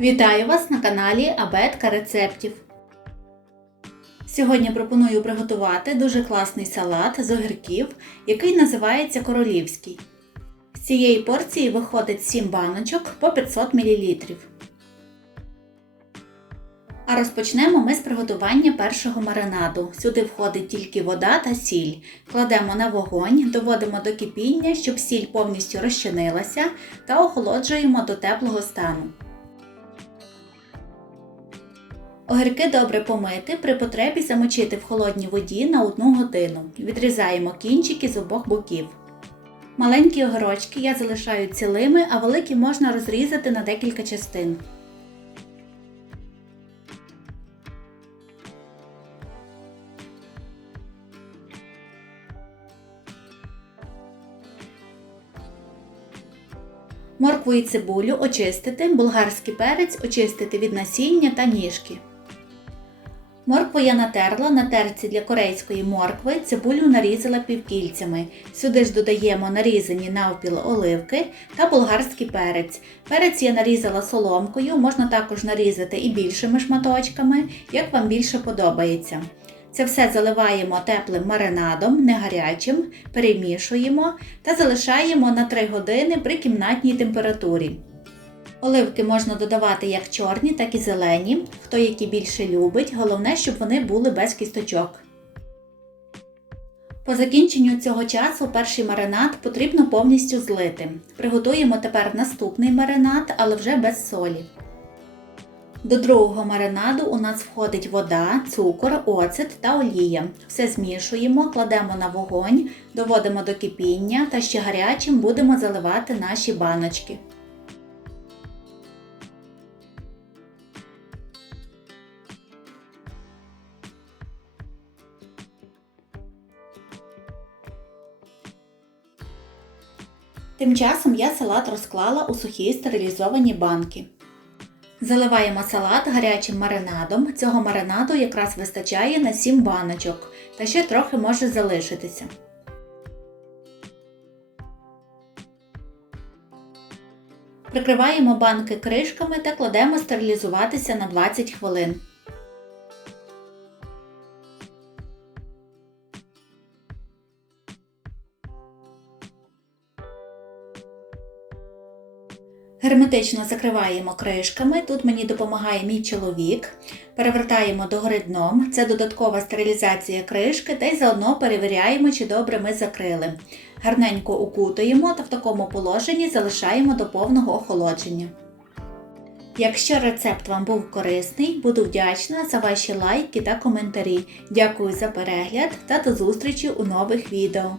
Вітаю вас на каналі Абетка рецептів. Сьогодні пропоную приготувати дуже класний салат з огірків, який називається королівський. З цієї порції виходить 7 баночок по 500 мл. А розпочнемо ми з приготування першого маринаду. Сюди входить тільки вода та сіль. Кладемо на вогонь, доводимо до кипіння, щоб сіль повністю розчинилася, та охолоджуємо до теплого стану. Огірки добре помити, при потребі замочити в холодній воді на 1 годину. Відрізаємо кінчики з обох боків. Маленькі огірочки я залишаю цілими, а великі можна розрізати на декілька частин. Моркву і цибулю очистити, болгарський перець очистити від насіння та ніжки. Моркву я натерла на терці для корейської моркви, цибулю нарізала півкільцями. Сюди ж додаємо нарізані навпіл оливки та болгарський перець. Перець я нарізала соломкою, можна також нарізати і більшими шматочками, як вам більше подобається. Це все заливаємо теплим маринадом, не гарячим, перемішуємо та залишаємо на 3 години при кімнатній температурі. Оливки можна додавати як чорні, так і зелені, хто які більше любить, головне, щоб вони були без кісточок. По закінченню цього часу перший маринад потрібно повністю злити. Приготуємо тепер наступний маринад, але вже без солі. До другого маринаду у нас входить вода, цукор, оцет та олія. Все змішуємо, кладемо на вогонь, доводимо до кипіння та ще гарячим будемо заливати наші баночки. Тим часом я салат розклала у сухі стерилізовані банки. Заливаємо салат гарячим маринадом. Цього маринаду якраз вистачає на 7 баночок, та ще трохи може залишитися. Прикриваємо банки кришками та кладемо стерилізуватися на 20 хвилин. Герметично закриваємо кришками. Тут мені допомагає мій чоловік. Перевертаємо догори дном. Це додаткова стерилізація кришки, та й заодно перевіряємо, чи добре ми закрили. Гарненько укутуємо та в такому положенні залишаємо до повного охолодження. Якщо рецепт вам був корисний, буду вдячна за ваші лайки та коментарі. Дякую за перегляд та до зустрічі у нових відео.